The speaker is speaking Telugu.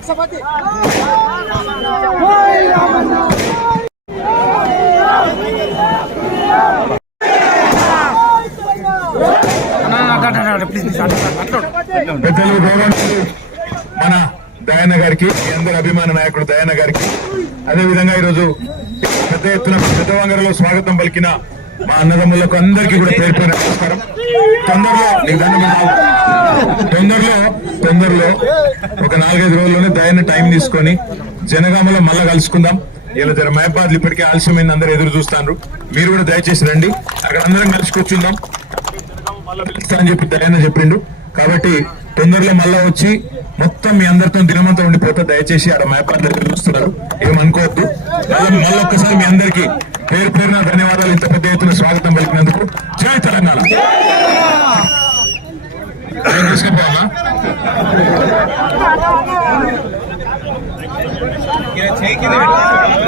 మన దయాన్న గారికి, మీ అందరి అభిమాన నాయకుడు దయాన్న గారికి, అదేవిధంగా ఈరోజు పెద్ద ఎత్తున పెద్దవంగరలో స్వాగతం పలికిన మా అన్నదమ్ములకు అందరికీ కూడా పేరు పేరు నమస్కారం. తొందరలో ఒక 4-5 రోజుల్లోనే దయాన్న టైం తీసుకొని జనగామలో మళ్ళా కలుసుకుందాం. ఇలా జర మహబాద్ ఇప్పటికే ఆలస్యమైంది, అందరూ ఎదురు చూస్తాను. మీరు కూడా దయచేసి రండి, అక్కడ అందరం కలిసి కూర్చుందాం. మళ్ళా పిలుస్తా అని చెప్పి దయాన్న చెప్పిండు. కాబట్టి తొందరలో మళ్ళా వచ్చి మొత్తం మీ అందరితో దినమంతా ఉండిపోతా. దయచేసి ఆడ మహబాద్ దగ్గర చూస్తున్నారు, ఏమనుకోవద్దు. మళ్ళీ ఒక్కసారి మీ అందరికీ పేరు పేరున ధన్యవాదాలు. ఇంత పెద్ద ఎత్తున స్వాగతం పలికినందుకు. జై తెలంగాణ. తీసుకుపోవాలా? Yeah, take it.